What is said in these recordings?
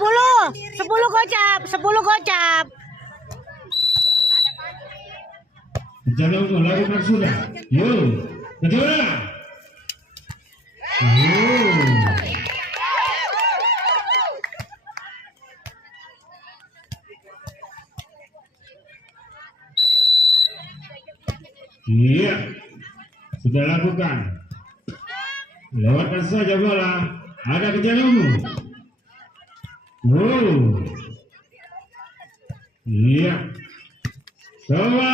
10 gocap, 10 gocap. Jangan lakukan sudah. Yuk, kejar. Iya, sudah lakukan. Lewatkan saja bola. Ada kejaranmu. Iya. Coba.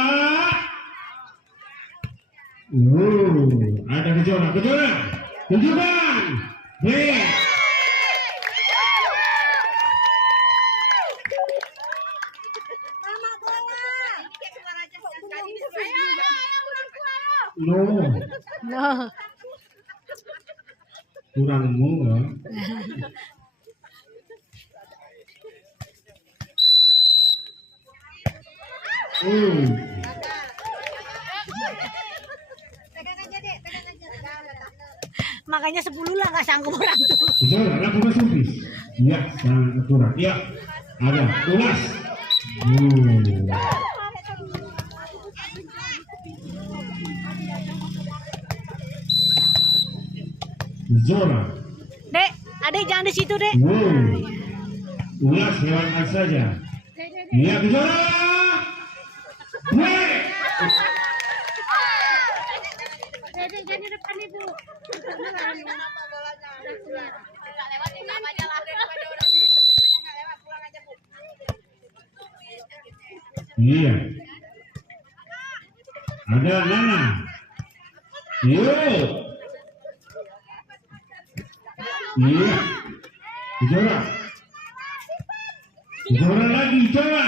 Ada kejaran. Tunjukkan. No. Kurangmu. Makanya 10 lah nggak sanggup orang tuh. Kejar, lakukan servis. Iya, sangat akurat. Iya, ada. Ulas. Zora. Dek, adik jangan di situ, Dek. Ulas lewatkan saja. Iya, Zora. Jadi depan Ibu. Iya. Ada Nana. Yuk. Iya. Jora. Jora lagi, coba.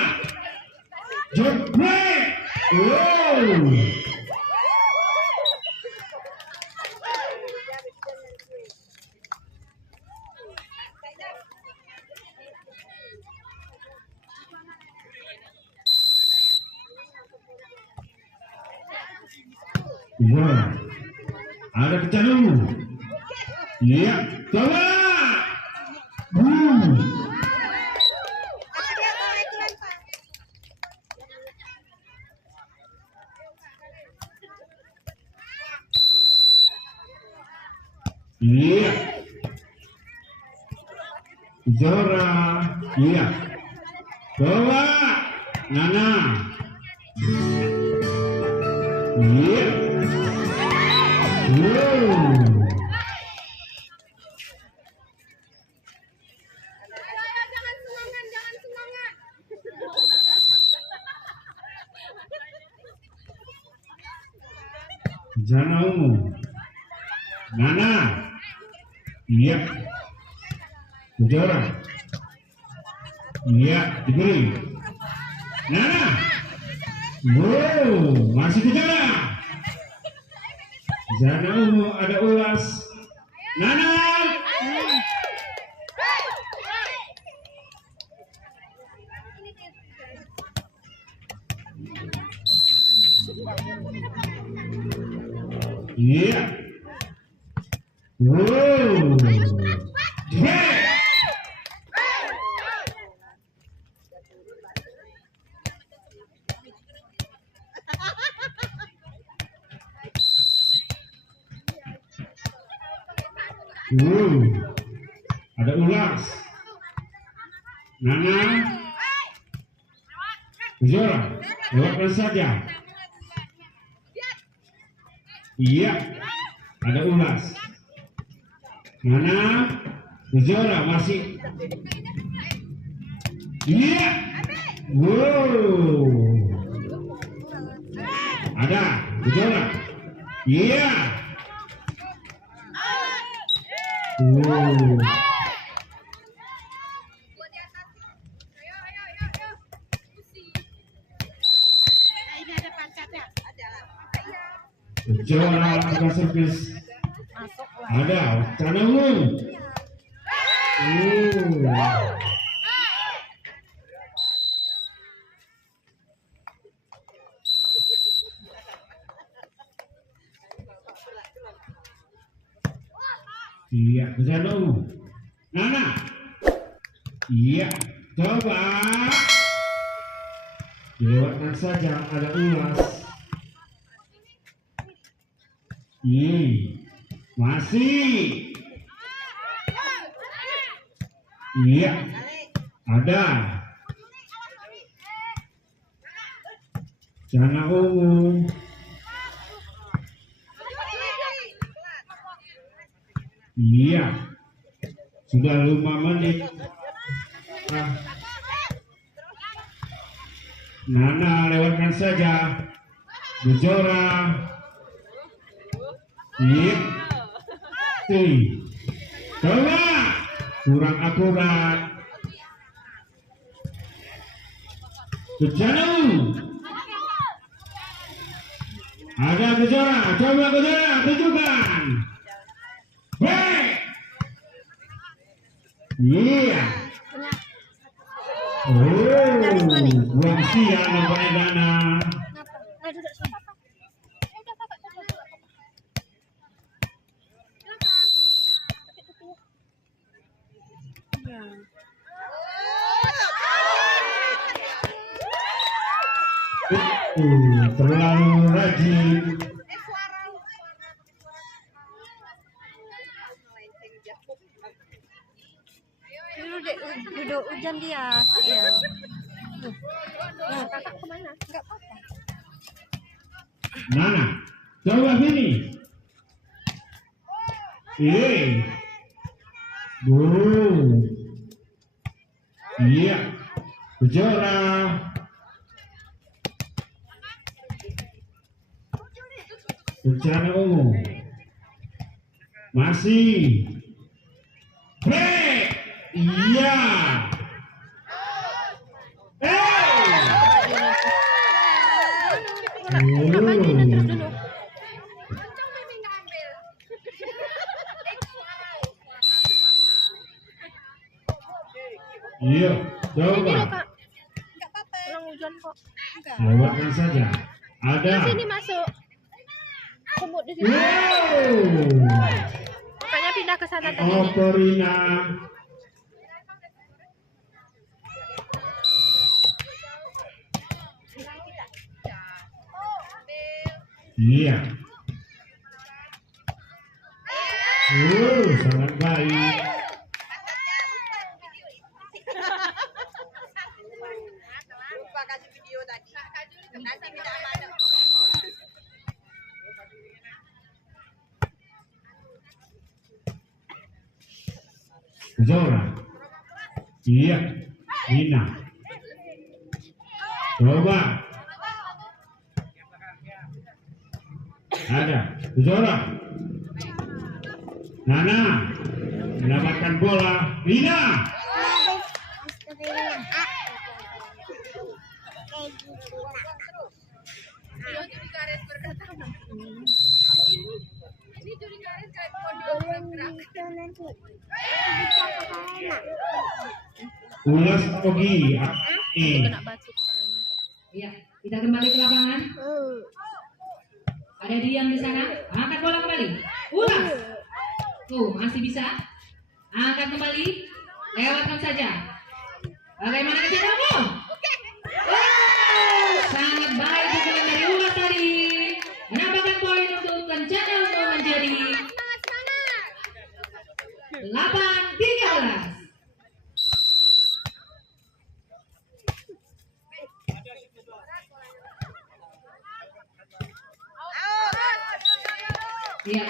Jora. Iya, ada kecandumu. Iya, coba. Iya, Zora. Iya, coba. Nana. Iya. Jana umum. Nana. Iya. Jora. Iya, diberi. Nana. Masih kejar. Jana umum, ada Ulas. Nana. Iya. Ada Ulas. Nana. Zora, lewatkan saja. Iya, ada Ulas. Nana. Zora masih. Iya. Ada Zora. Iya. Jora ada servis. Ada Canamu. Iya, Canamu. Nana. Iya, coba dilewatkan saja, ada ulas. Masih. Iya, ada. Jana ungu. Iya, sudah 5 menit. Nana lewatkan saja. Bujora. Iya. Coba. Kurang akurat. Jauh. Ada Bujora. Coba Bujora. Tunjukkan. Iya. Buang siang nampaknya Dana. Terlalu rajin. Duduk hujan dia, ya. Nah, kakak kemana? Enggak apa-apa. Mana? Coba sini. Iya. Bujora. Bencana umum. Masih. Break. Iya. Iya, coba. Pulang hujan kok. Lewatkan saja. Ada. Di sini masuk. Semut di sini. Makanya pindah ke sana tadi. Oporina. Iya. Sangat baik. Lupa kasih video tadi. Nanti minta mana? Zora. Iya. Nina. Coba. Ada. Zora. Nana. Mendapatkan bola. Nina. Ulas Ogi. Iya, kita kembali ke lapangan. Ada diam di sana. Angkat bola kembali. Ulas. Tuh, masih bisa. Angkat kembali. Lewatkan saja. Bagaimana kecenderunganmu? Sangat baik pukulan dari Ulas tadi. Menambahkan poin untuk Kencana Ungu menjadi 8-13. Ya,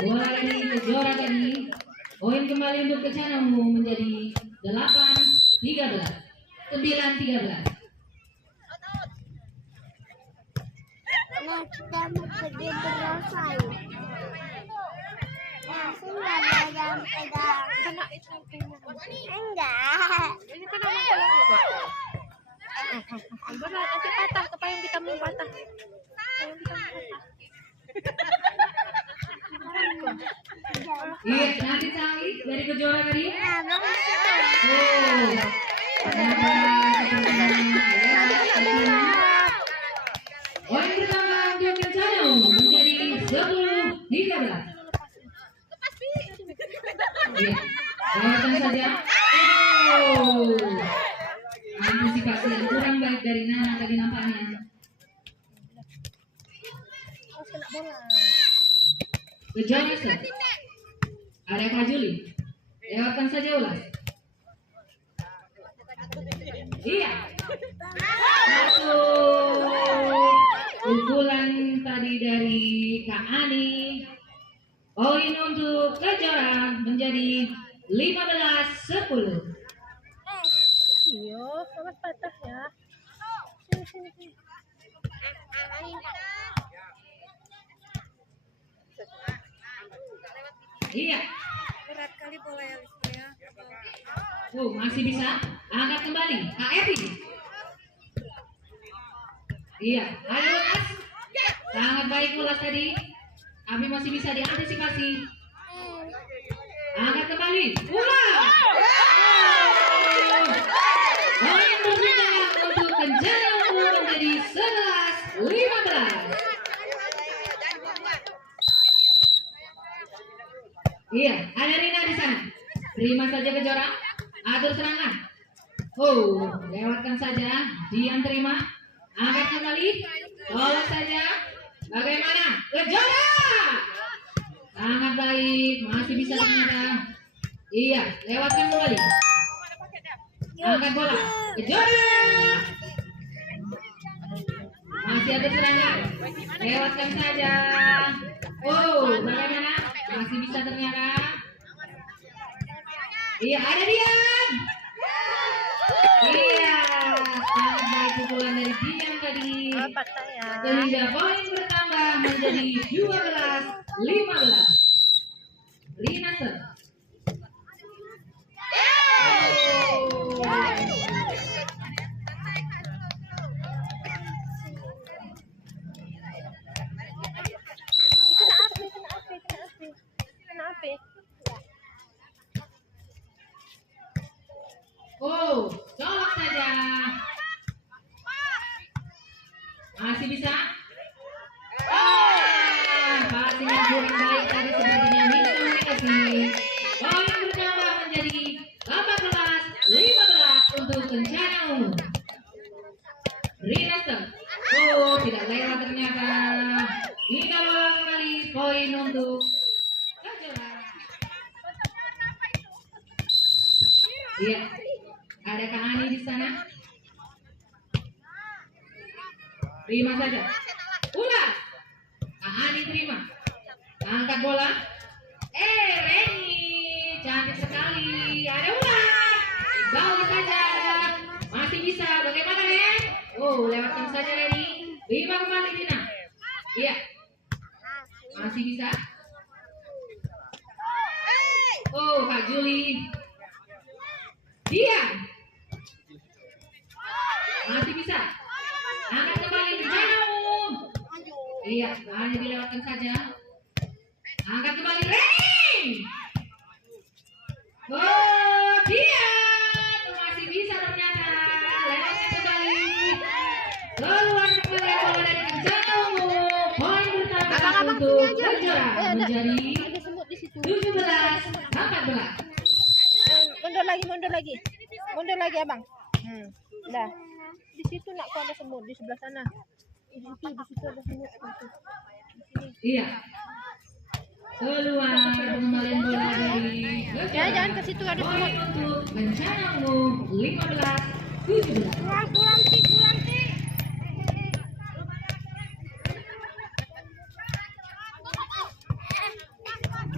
bola dari Bujora tadi. Poin kembali untuk Kencana Ungu menjadi 8-13. 9-13. Nah, kita mau pergi berosai. Nah, sudah ada pegang. Enggak. Ini kan nama kalian juga. Benar, nanti patah kepayang kita mau patah. Iya, nanti canggih dari Bujora tadi. Poin pertama untuk Kencana Ungu menjadi 10-13. Iya, lewatkan saja. Oh, antisipasi yang kurang baik dari Nana tadi nampaknya. Oh, kena bola. Kejar Sir. Ada Kak Juli. Lewatkan saja ulas. Iya. Masuk. Pukulan tadi dari Kak Ani. Poin untuk Kejora menjadi 15-10. Iya, sangat patah ya. Sini, sini, sini. Iya. Berat kali bola ya, Lisma ya. Oh, masih bisa. Angkat kembali. Kak Evi. Iya, ayo Ulas. Sangat baik Ulas tadi. Kami masih bisa diantisipasi. Angkat kembali. Ulas. Poin berbeda untuk Kencana menjadi 11-15. Iya, ada Rina di sana. Terima saja Kejora. Atur serangan. Oh, lewatkan saja. Dian terima. Angkat kembali. Tolak saja. Bagaimana? Kejora. Sangat baik. Masih bisa ternyata. Iya, lewatkan kembali. Angkat bola. Kejora. Masih ada serangan. Lewatkan saja. Oh, bagaimana? Masih bisa ternyata. Iya, ada Dian. Iya, sangat baik pukulan dari Dian tadi. Patah ya. Sehingga poin bertambah menjadi 12-15. Rina Sir. Kena api, kena api, kena api. Kena api. Oh, colok saja. Masih bisa? Passing yang kurang baik tadi sepertinya miskomunikasi. Poin bertambah menjadi 14-15 untuk Kencana Ungu. Rina Sir. Oh, tidak lewat ternyata. Kita bola kembali. Poin untuk Kejora. Iya. Ada Kak Ani di sana. Terima saja. Ulas. Kak Ani terima. Angkat bola. Reni. Cantik sekali. Ada Ulas. Bawa saja. Masih bisa. Bagaimana Ren? Oh, lewatkan saja Reni. Terima kembali Dina. Iya. Masih bisa. Oh, Kak Juli. Dian. Masih bisa. Angkat kembali jauh. Iya, hanya dilewatkan saja. Angkat kembali Reni. Oh, Dian masih bisa ternyata. Lewatkan kembali. Keluar kembali bola dari Kencana Ungu. Poin bertambah untuk Kejora menjadi Ada semut di situ. 17-14. Mundur lagi, mundur lagi. Mundur lagi, Abang. Dah. Di situ nak kau ada semut di sebelah sana. Di situ ada semut. Iya. Keluar pengembalian bola dari Kejora. Ya, jangan ke situ ada semut. Poin untuk Kencana Ungu 15-17. Pulang, Ti.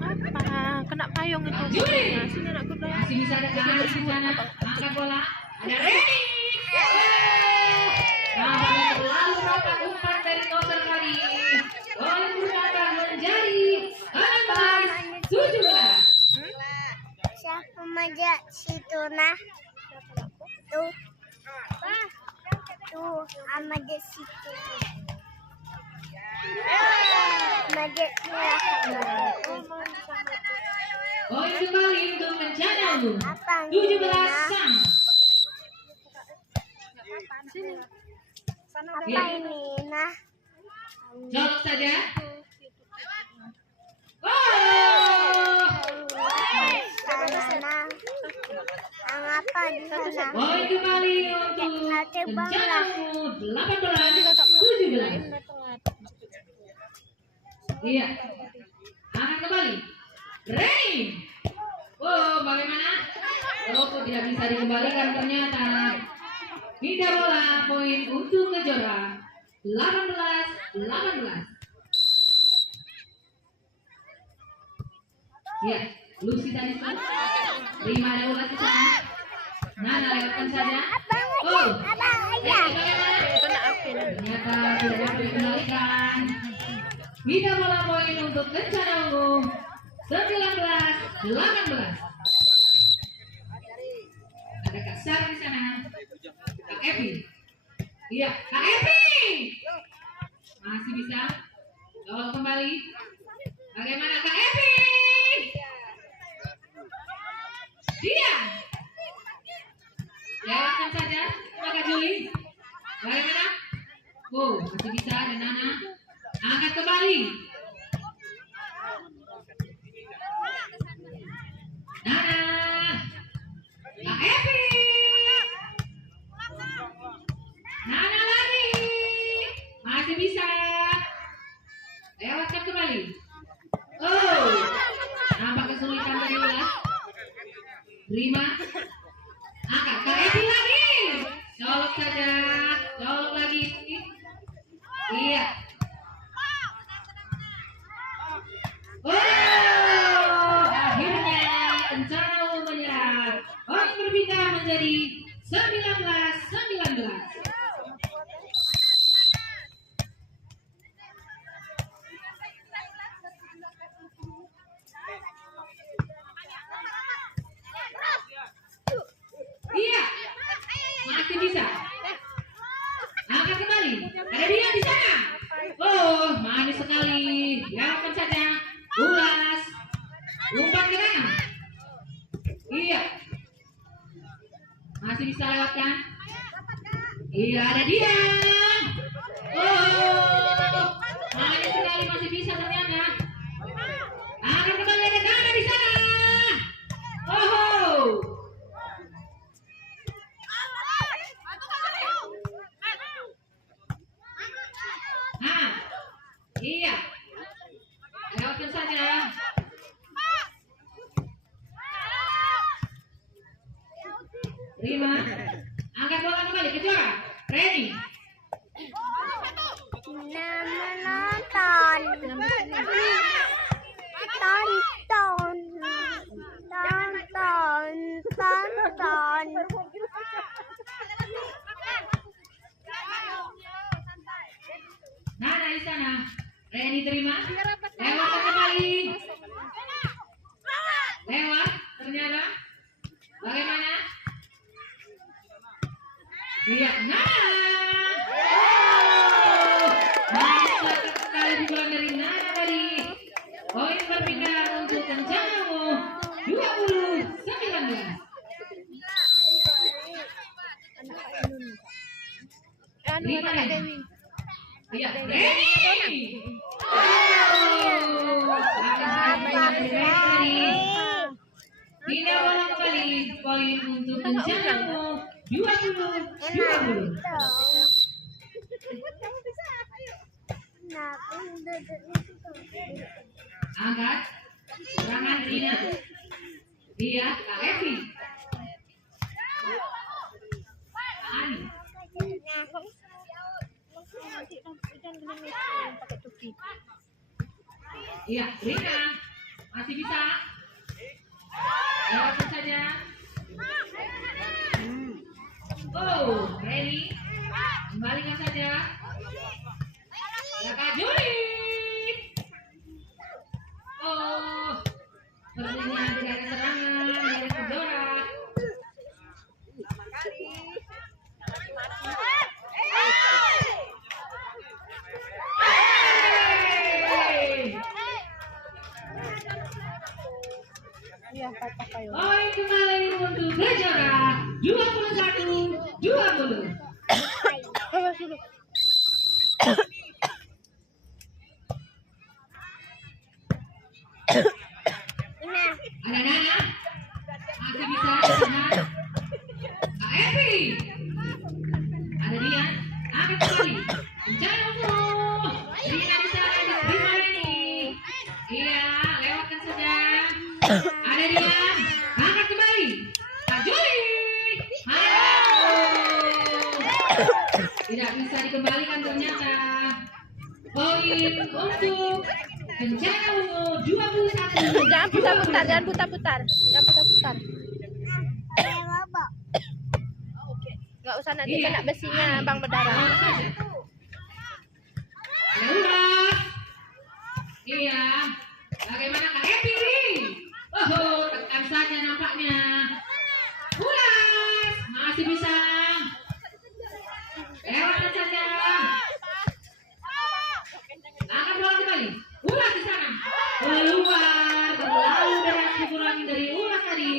Apa? Kena payung itu. Juli. Sini nak kuda. Masih bisa ada Kak Ani di sana. Angkat bola. Ada Reni. Nampaknya terlalu rapat umpan dari Koser tadi. Poin bertambah menjadi 16-17. Siapa majak situ nah? Tuh. Tuh, majak situ. Majak Poin kembali untuk Kencana Ungu. apa? 17 sama. Sini. Sana Apa Iya. ini nah? Colok saja. Oh. Sana nah. Ang apa Kencana Ungu 18-17. Iya. Angkat kembali. Reni. Oh, bagaimana? Oh, kok tidak bisa dikembalikan ternyata. Pindah bola, poin untuk Kejora. 18-18. Ya, Lucy tadi terima ada ulas di sana. Nana lewatkan saja. Oh, bagaimana? Ternyata tidak dapat dikembalikan. Pindah bola poin untuk Kencana Ungu. 19-18. Ada Kak Sar di sana. Kak Evi. Iya, Kak Evi. Masih bisa. Gawal kembali. Bagaimana Kak Evi? Dia. Lewatkan saja. Kak Juli. Bagaimana? Oh, masih bisa ada Nana. Angkat kembali. Nana. Kak Evi. Nana lagi. Masih bisa. Lewatkan kembali. Oh. Nampak kesulitan tadi ulas. Terima. Angkat. Kak Evi lagi. Colok saja. Colok lagi. Iya. Oh, akhirnya Kencana Ungu menyerah. Poin berpindah menjadi 19-19. Iya, masih bisa. Angkat kembali. Ada dia di sana. Oh, manis sekali. Lewatkan saja. Ulas. Umpan ke kanan. Iya. Masih bisa lewatkan. Iya, ada dia. Oh, manis sekali, masih bisa ternyata. Angkat kembali, ada Nana di sana. Oh. Nah, iya. Lewatkan saja. Terima. Angkat bola kembali ke Jora. Ready. Menonton. Tonton. Nana di sana. Ready terima. Lewatkan kembali. Lewat. Ternyata. Bagaimana? Iya, Nana. Oh, mantap sekali dibuang dari Nana tadi. Poin berpindah untuk Kencana Ungu 20-19. Terima kasih. Iya, Reni. Oh, tidak bola kembali. Poin untuk Kencana Ungu 20-20. Angkat. Serangan Rina. Dia Kak Evi. Ani. Iya, Rina. Masih bisa. Lewatkan saja. Oh, Reni. Kembalikan saja. Ya Kak Juli. Oh, sepertinya tidak ada serangan dari Kejora. Poin kembali untuk Kejora 21-20. Ada Nana. Masih bisa. Kak Evi. untuk Kencana Ungu 21. Jangan putar-putar, jangan putar-putar. Jangan putar-putar. Bobo. Nggak usah nanti kena besinya Bang berdarah. Ulas. Iya. Bagaimana Kak Happy? Oh, tekan saja nampaknya. Ulas masih bisa. Lewatkan saja. Akan bola kembali. Ulas di sana. Keluar. Terlalu deras dikurangi dari Ulas tadi.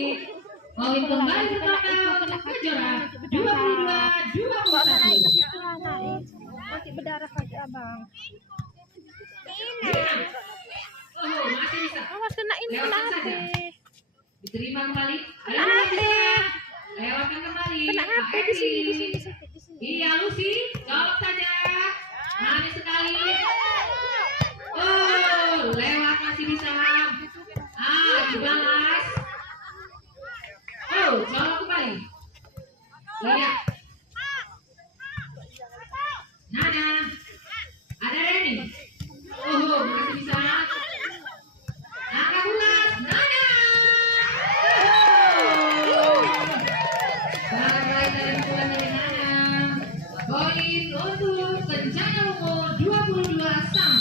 Poin kembali bertambah untuk Kejora 22-21. Nanti berdarah lagi abang. Oh, masih bisa. Awas kena ini kena Lewatkan HP. saja. Diterima kembali. Kena HP. Lewatkan kembali. Kena Kak HP di sini, di Happy. sini, di sini. Iya, Lucy. Colok saja. Manis sekali. Oh, lewat masih bisa. Dibalas. Oh, colok kembali. Iya. Nana. Ada Reni. Oh, masih bisa. Angkat ulas. Nana. Bagai dari pulang dari Nana. Poin untuk Kencana Ungu 22 sama.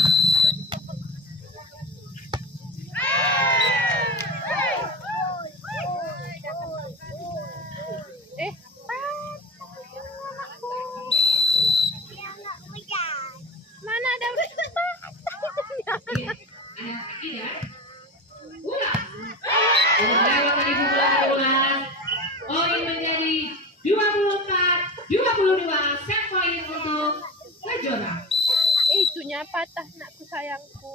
Mana ada udah? Iya, ada kaki ya. Ulas. Lewat tadi pukulan dari Ulas. Poin menjadi 24-22. Set poin untuk Kejora. Itunya patah nakku sayangku.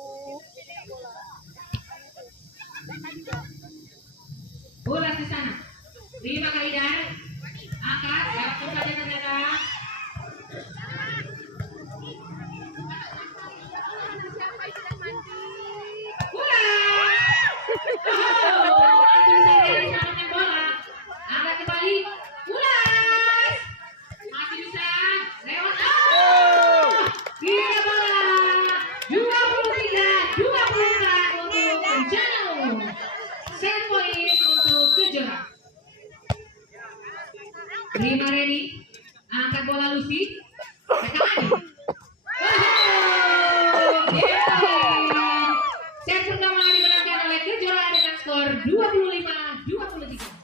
Ulas di sana. Terima Kak Idan. Angkat, lewatkan saja ternyata. Ulas. Oh, langsung saja diselamatkan bola. Angkat kembali. Ulas. Masih bisa. Lewat. Oh, tidak bola. 23-24 untuk Kencana Ungu. Set poin untuk Kejora. Terima Reni. Angkat bola Lucy. Tekan. Oh, dia poin. Set pertama dimenangkan oleh Kejora dengan skor 25-23.